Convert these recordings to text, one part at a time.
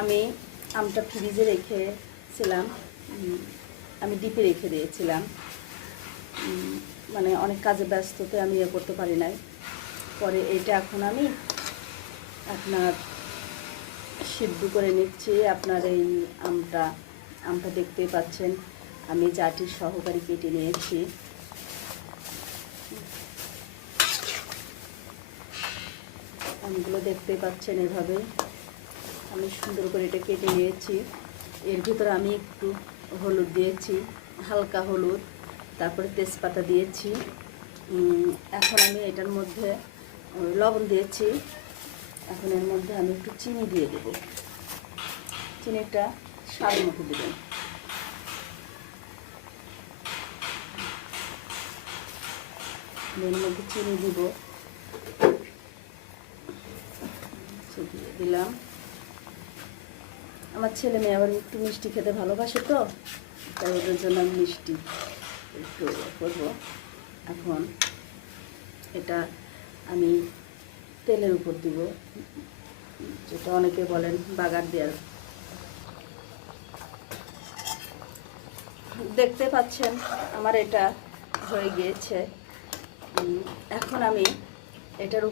আমি আমটা ফ্রিজে রেখেছিলাম, আমি ডিপে রেখে দিয়েছিলাম, মানে অনেক কাজে ব্যস্ততে আমি ইয়ে করতে পারি নাই। পরে এটা এখন আমি আপনার সিদ্ধ করে নিচ্ছি। আপনার এই আমটা দেখতেই পাচ্ছেন আমি জাটির সহকারে কেটে নিয়েছি। আমগুলো দেখতেই পাচ্ছেন এভাবে আমি সুন্দর করে এটা কেটে নিয়েছি। এর ভিতরে আমি একটু হলুদ দিয়েছি, হালকা হলুদ, তারপরে তেজপাতা দিয়েছি। এখন আমি এটার মধ্যে লবণ দিয়েছি। এখন এর মধ্যে আমি একটু চিনি দিয়ে দেব। চিনিটা স্বাদ মতো দেবেন। এর মধ্যে চিনি দিব, দিয়ে দিলাম। আমার ছেলে মেয়ে আবার একটু মিষ্টি খেতে ভালোবাসে, তো তাই ওদের জন্য আমি মিষ্টি একটু করবো। এখন এটা আমি তেলের উপর দিব, যেটা অনেকে বলেন বাগার দেওয়ার। দেখতে পাচ্ছেন আমার এটা হয়ে গিয়েছে। এখন আমি এটার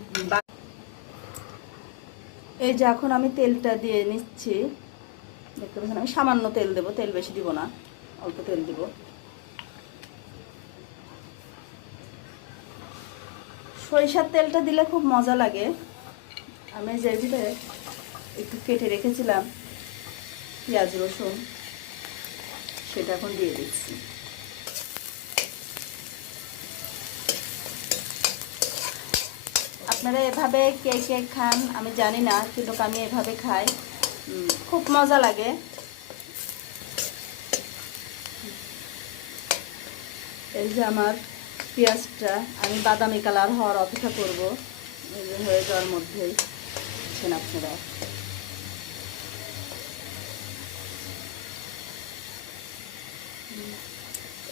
এই যে এখন আমি তেলটা দিয়ে নিচ্ছি। দেখতে পাচ্ছেন আমি সামান্য তেল দেবো, তেল বেশি দিব না, অল্প তেল দিব। সরিষার তেলটা দিলে খুব মজা লাগে। আমি যে ভিতরে একটু কেটে রেখেছিলাম পেঁয়াজ রসুন, সেটা এখন দিয়ে দিচ্ছি। আপনারা এভাবে কে কে খান আমি জানি না, কিন্তু আমি এভাবে খাই, খুব মজা লাগে। এই যে আমার পেঁয়াজটা আমি বাদামি কালার হওয়ার অপেক্ষা করব, এই যে হয়ে যাওয়ার মধ্যেই দেখছেন আপনারা।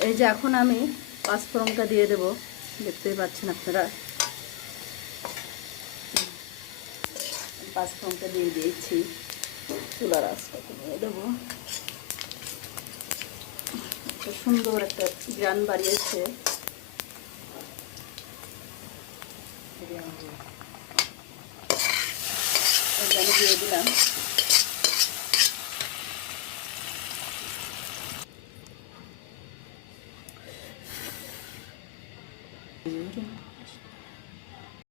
এই যে এখন আমি পাঁচফোড়নটা দিয়ে দেব, দেখতেই পাচ্ছেন আপনারা। পাঁচফোড়নটা দিয়ে দিয়েছি, চুলার আঁচটা কমিয়ে দেবো। সুন্দর একটা গ্রান বাড়িয়েছে। আমি দিয়ে দিলাম